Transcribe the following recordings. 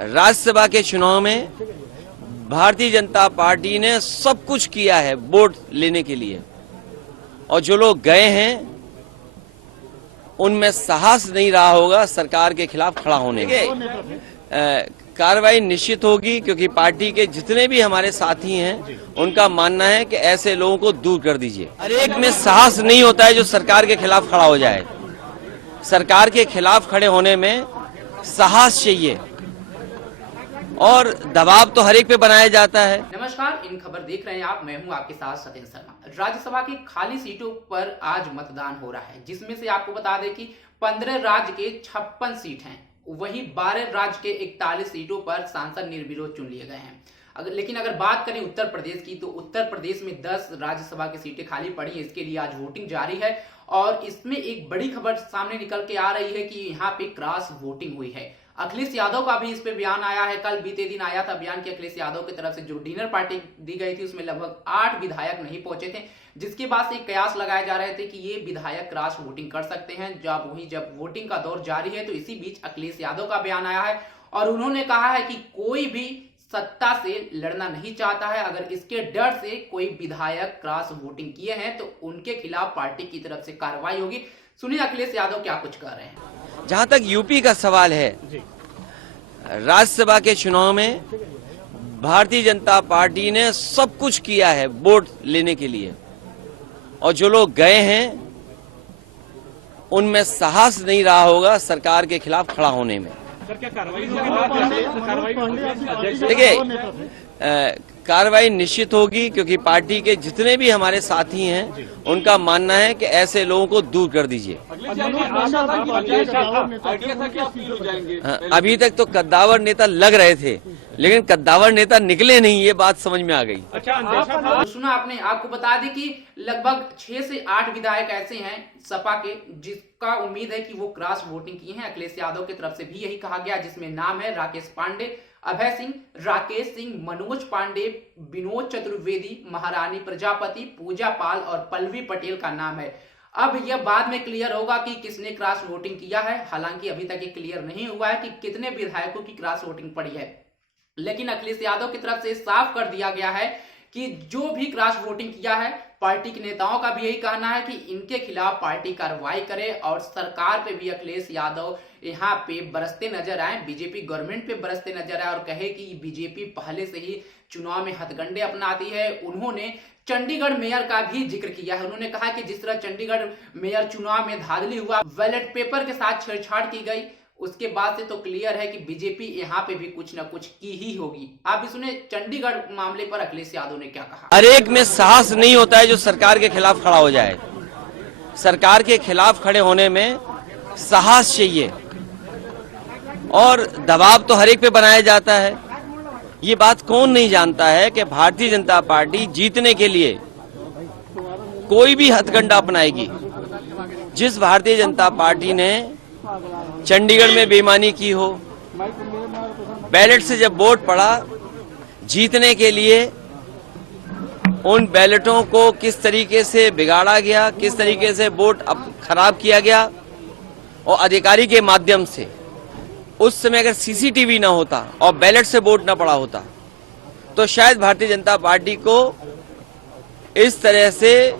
राज्यसभा के चुनाव में भारतीय जनता पार्टी ने सब कुछ किया है वोट लेने के लिए, और जो लोग गए हैं उनमें साहस नहीं रहा होगा सरकार के खिलाफ खड़ा होने के। कार्रवाई निश्चित होगी, क्योंकि पार्टी के जितने भी हमारे साथी हैं उनका मानना है कि ऐसे लोगों को दूर कर दीजिए। हर एक में साहस नहीं होता है जो सरकार के खिलाफ खड़ा हो जाए। सरकार के खिलाफ खड़े होने में साहस चाहिए, और दबाव तो हर एक पे बनाया जाता है। नमस्कार, इन खबर देख रहे हैं आप। मैं हूं आपके साथ सत्येंद्र शर्मा। राज्यसभा की खाली सीटों पर आज मतदान हो रहा है, जिसमें से आपको बता दें कि 15 राज्य के 56 सीट हैं, वहीं 12 राज्य के 41 सीटों पर सांसद निर्विरोध चुन लिए गए हैं। लेकिन अगर बात करें उत्तर प्रदेश की, तो उत्तर प्रदेश में 10 राज्यसभा की सीटें खाली पड़ी हैं। इसके लिए आज वोटिंग जारी है, और इसमें एक बड़ी खबर सामने निकल के आ रही है कि यहाँ पे क्रॉस वोटिंग हुई है। अखिलेश यादव का भी इस पे बयान आया है। कल बीते दिन आया था बयान कि अखिलेश यादव की तरफ से जो डिनर पार्टी दी गई थी उसमें लगभग 8 विधायक नहीं पहुंचे थे, जिसके बाद से कयास लगाए जा रहे थे कि ये विधायक क्रॉस वोटिंग कर सकते हैं। जब वोटिंग का दौर जारी है, तो इसी बीच अखिलेश यादव का बयान आया है, और उन्होंने कहा है कि कोई भी सत्ता से लड़ना नहीं चाहता है। अगर इसके डर से कोई विधायक क्रॉस वोटिंग किए हैं तो उनके खिलाफ पार्टी की तरफ से कार्रवाई होगी। सुनिए अखिलेश यादव क्या कुछ कह रहे हैं। जहां तक यूपी का सवाल है, राज्यसभा के चुनाव में भारतीय जनता पार्टी ने सब कुछ किया है वोट लेने के लिए, और जो लोग गए हैं उनमें साहस नहीं रहा होगा सरकार के खिलाफ खड़ा होने में। देखिए, कार्रवाई निश्चित होगी, क्योंकि पार्टी के जितने भी हमारे साथी हैं उनका मानना है कि ऐसे लोगों को दूर कर दीजिए। अभी तक तो कद्दावर नेता लग रहे थे, लेकिन कद्दावर नेता निकले नहीं, ये बात समझ में आ गई। तो सुना आपने। आपको बता दें कि लगभग 6 से 8 विधायक ऐसे हैं सपा के जिसका उम्मीद है कि वो क्रॉस वोटिंग किए हैं। अखिलेश यादव की तरफ से भी यही कहा गया, जिसमें नाम है राकेश पांडे, अभय सिंह, राकेश सिंह, मनोज पांडे, विनोद चतुर्वेदी, महारानी प्रजापति, पूजा पाल और पल्लवी पटेल का नाम है। अब यह बाद में क्लियर होगा कि किसने क्रॉस वोटिंग किया है। हालांकि अभी तक ये क्लियर नहीं हुआ है कि कितने विधायकों की क्रॉस वोटिंग पड़ी है, लेकिन अखिलेश यादव की तरफ से साफ कर दिया गया है कि जो भी क्रॉस वोटिंग किया है, पार्टी के नेताओं का भी यही कहना है कि इनके खिलाफ पार्टी कार्रवाई करे, और सरकार पे भी अखिलेश यादव यहाँ पे बरसते नजर आए, बीजेपी गवर्नमेंट पे बरसते नजर आए, और कहे कि बीजेपी पहले से ही चुनाव में हथकंडे अपनाती है। उन्होंने चंडीगढ़ मेयर का भी जिक्र किया है। उन्होंने कहा कि जिस तरह चंडीगढ़ मेयर चुनाव में धांधली हुआ, बैलेट पेपर के साथ छेड़छाड़ की गई, उसके बाद से तो क्लियर है कि बीजेपी यहाँ पे भी कुछ न कुछ की ही होगी। आप भी सुने चंडीगढ़ मामले पर अखिलेश यादव ने क्या कहा। हर एक में साहस नहीं होता है जो सरकार के खिलाफ खड़ा हो जाए। सरकार के खिलाफ खड़े होने में साहस चाहिए, और दबाव तो हर एक पे बनाया जाता है। ये बात कौन नहीं जानता है कि भारतीय जनता पार्टी जीतने के लिए कोई भी हथकंडा अपनाएगी। जिस भारतीय जनता पार्टी ने चंडीगढ़ में बेईमानी की हो, बैलेट से जब वोट पड़ा, जीतने के लिए उन बैलेटों को किस तरीके से बिगाड़ा गया, किस तरीके से वोट खराब किया गया, और अधिकारी के माध्यम से। उस समय अगर सीसीटीवी ना होता और बैलेट से वोट ना पड़ा होता, तो शायद भारतीय जनता पार्टी को इस तरह से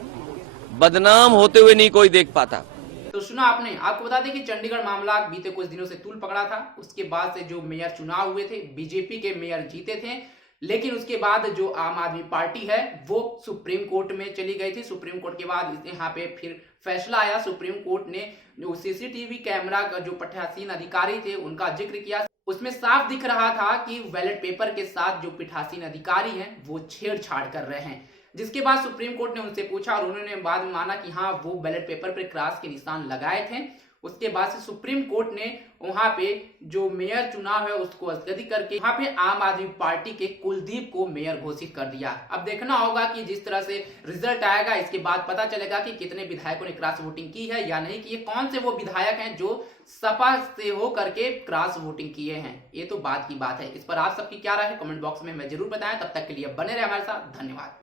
बदनाम होते हुए नहीं कोई देख पाता। तो सुना आपने। आपको बता दें कि चंडीगढ़ मामला बीते कुछ दिनों से तूल पकड़ा था। उसके बाद से जो मेयर चुनाव हुए थे, बीजेपी के मेयर जीते थे, लेकिन उसके बाद जो आम आदमी पार्टी है वो सुप्रीम कोर्ट में चली गई थी। सुप्रीम कोर्ट के बाद यहाँ पे फिर फैसला आया। सुप्रीम कोर्ट ने जो सीसीटीवी कैमरा का जो पीठासीन अधिकारी थे उनका जिक्र किया। उसमें साफ दिख रहा था कि बैलेट पेपर के साथ जो पीठासीन अधिकारी हैं वो छेड़छाड़ कर रहे हैं, जिसके बाद सुप्रीम कोर्ट ने उनसे पूछा, और उन्होंने बाद में माना कि हाँ वो बैलेट पेपर पर क्रॉस के निशान लगाए थे। उसके बाद से सुप्रीम कोर्ट ने वहां पे जो मेयर चुनाव है उसको स्थगित करके वहां पे आम आदमी पार्टी के कुलदीप को मेयर घोषित कर दिया। अब देखना होगा कि जिस तरह से रिजल्ट आएगा, इसके बाद पता चलेगा कि कितने विधायकों ने क्रॉस वोटिंग की है या नहीं की है, कौन से वो विधायक हैं जो सपा से हो करके क्रॉस वोटिंग किए हैं। ये तो बात की बात है। इस पर आप सबकी क्या राय है, कमेंट बॉक्स में हमें जरूर बताएं। तब तक के लिए बने रहे हमारे साथ। धन्यवाद।